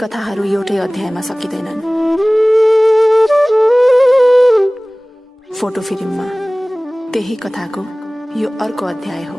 कथाहरू एउटै अध्यायमा सकिँदैनन्। फोटो फिल्ममा त्यही कथाको यो अर्को अध्याय हो।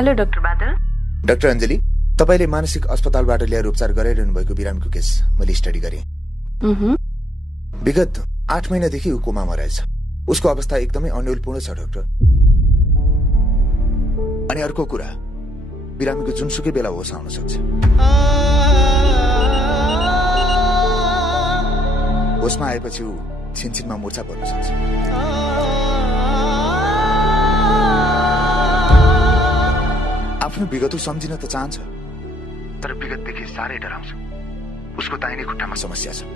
हेलो डाक्टर बादल। डाक्टर अञ्जली, तपाईले मानसिक अस्पतालबाट ल्याएर उपचार गराइरहनु भएको बिरामीको केस मैले स्टडी गरेँ। विगत 8 महिनादेखि ऊ कोमामा रहेछ। उसको अवस्था एकदमै अन्यलपूर्ण छ डाक्टर। अनि अर्को कुरा, बिरामीको जुनसुकै बेला होस आउन सक्छ। होसमा आएपछि ऊ छिनछिनमा मुर्छा पर्न सक्छ। आफ्नो विगत सम्झिन त चाहन्छ, तर विगतदेखि साह्रै डराउँछ। उसको दाहिने खुट्टामा समस्या छ,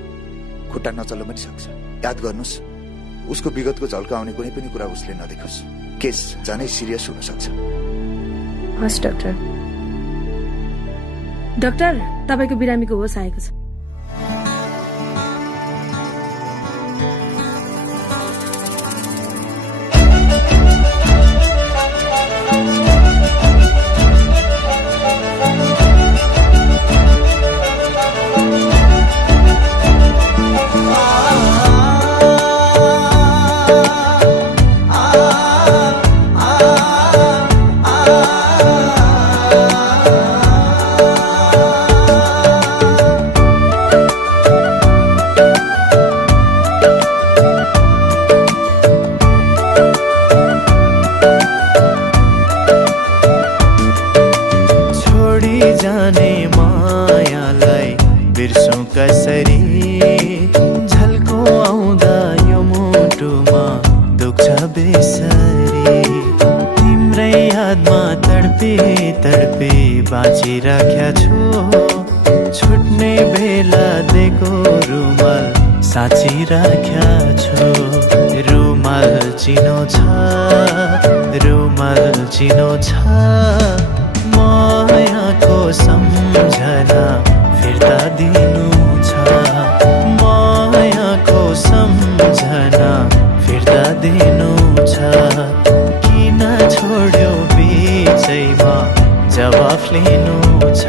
खुट्टा नचल्न पनि सक्छ। याद गर्नुहोस्, उसको विगतको झल्काउने कुनै पनि कुरा उसले नदेखोस्। केस झनै सिरियस हुन सक्छ। हस् डाक्टर। डाक्टर, तपाईको बिरामीको होस आएको छ। बाँचिराख्या छु, छुट्ने बेला दिएको रुमाल साँचिराख्या छु। रुमाल चिनो छ, रुमाल चिनो छ। मायाको सम्झना फिर्ता दिनु छ, मायाको सम्झना फिर्ता दिनु छ। किन छोड्यो बिचैमा जवाफ लिनु छ।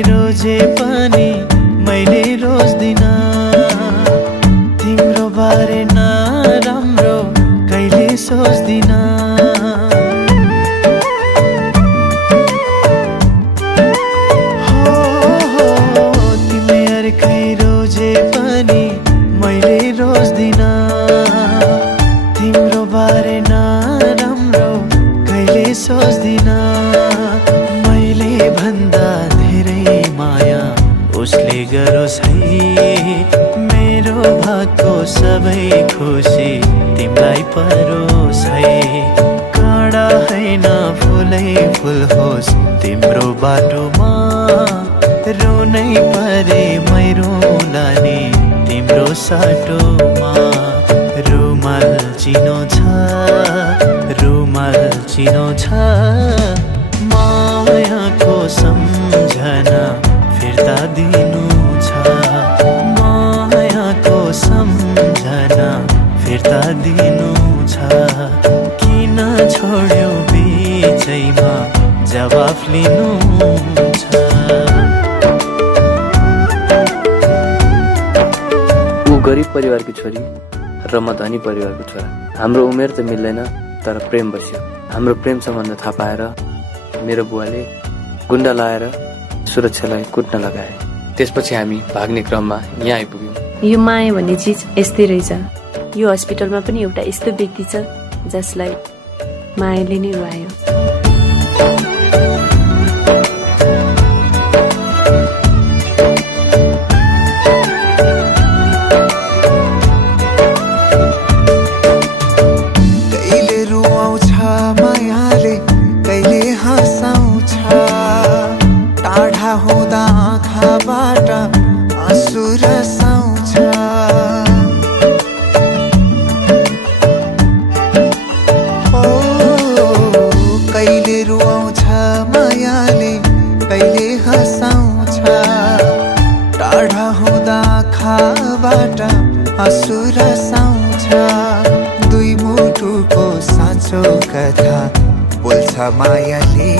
रोजे पनि मैले रोज्दिन, तिम्रो बारे नराम्रो कहिले सोच्दिन। हो तिमी अर्कै रोजे पनि मैले रोज्दिन, तिम्रो बारे नराम्रो कहिले सोच्दिन। मैले भन्दा माया उसले गरोस् है, मेरो भागको सबै खुसी तिमीलाई परोस् है। काँडा हैन फुलै फुल होस् तिम्रो बाटोमा, रोनै परे मै रोला नि तिम्रो साटोमा। रुमाल चिनो छ, रुमाल चिनो छ। मायाको सम्झना फिर्ता दिनु छ, मायाको सम्झना फिर्ता दिनु छ। किन छोड्यो बिचैमा जवाफ लिनु छ। ऊ गरिब परिवारकी छोरी र म धनी परिवारको छोरा। हाम्रो उमेर त मिल्दैन, तर प्रेम बस्यो। हाम्रो प्रेम सम्बन्ध थाहा पाएर मेरो बुवाले गुन्डा लाएर सुरक्षालाई कुट्न लगाए। त्यसपछि हामी भाग्ने क्रममा यहाँ आइपुग्यौँ। यो माया भन्ने चिज यस्तै रहेछ। यो हस्पिटलमा पनि एउटा यस्तो व्यक्ति छ जसलाई मायाले नै रुवायो। दुई मुटुको साँचो कथा बोल्छ मायाले,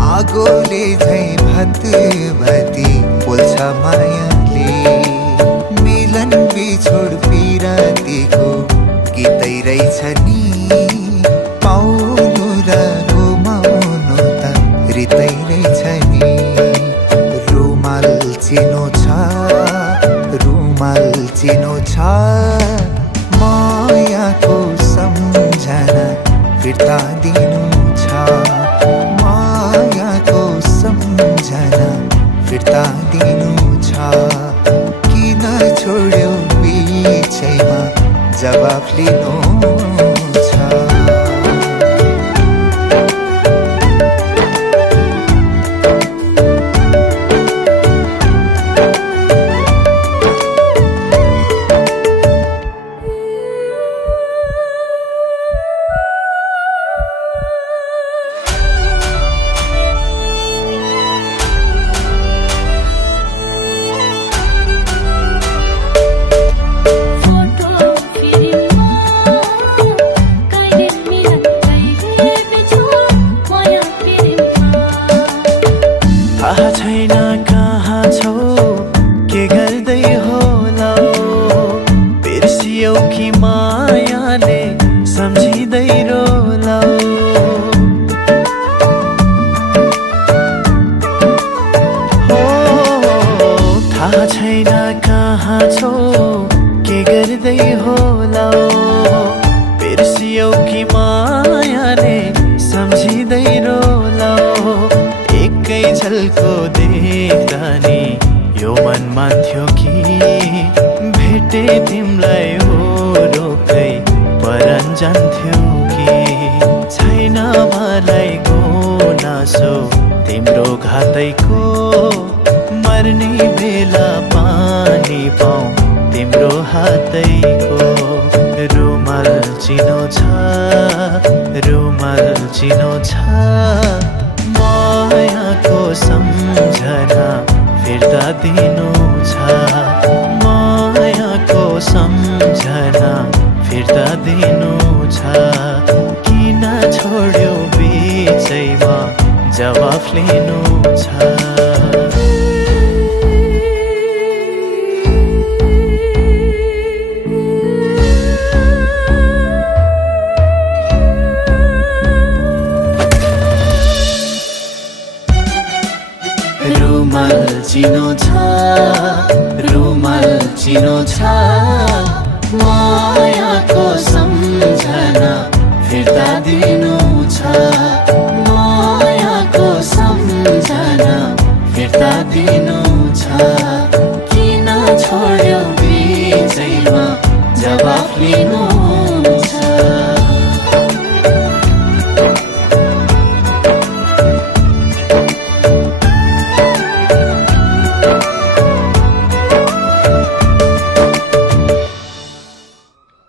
आगोले झै भत्ती बोल्छ मायाले। मिलन बिछोड पिरातीको गीतै रहेछ नि, पाउनु र गुमाउनु त रितै रहेछ नि। रुमाल चिनो छ, रुमाल चिनो छ, मायाको सम्झना फिर्ता दिनु छ, मायाको सम्झना फिर्ता दिनु छ। किन छोड्यौ बिचैमा जवाफ लिनु छ।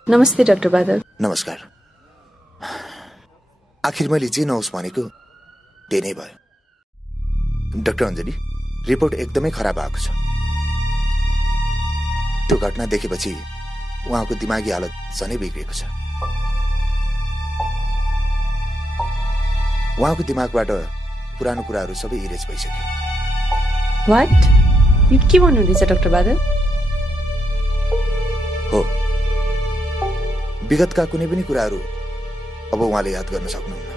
नमस्ते डाक्टर बादल। नमस्कार। आखिर मैले जे नहोस् भनेको त्यही नै भयो। डाक्टर अञ्जली, रिपोर्ट एकदमै खराब आएको छ। त्यो घटना देखेपछि उहाँको दिमागी हालत झनै बिग्रिएको छ। उहाँको दिमागबाट पुरानो कुराहरू सबै इरेज भइसक्यो। व्हाट? यो के भन्नुहुँदैछ डाक्टर बादल? हो, विगतका कुनै पनि कुराहरू अब उहाँले याद गर्न सक्नुहुन्न।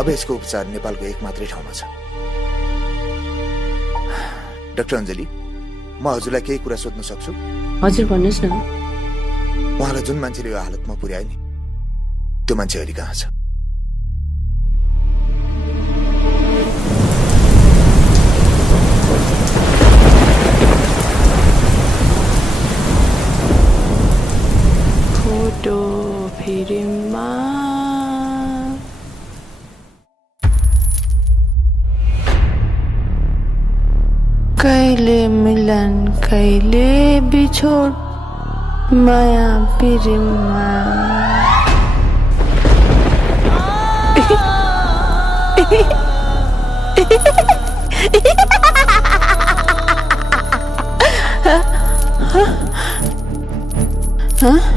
अब यसको उपचार नेपालको एक मात्रै ठाउँमा छ। डाक्टर अञ्जली, म हजुरलाई केही कुरा सोध्न सक्छु? हजुर भन्नुहोस् न। उहाँलाई जुन मान्छेले यो हालतमा पुर्याए नि, त्यो मान्छे अहिले कहाँ छ? फोटो फिल्ममा कहिले मिलन कहिले बिछोड, माया प्रेममा Huh?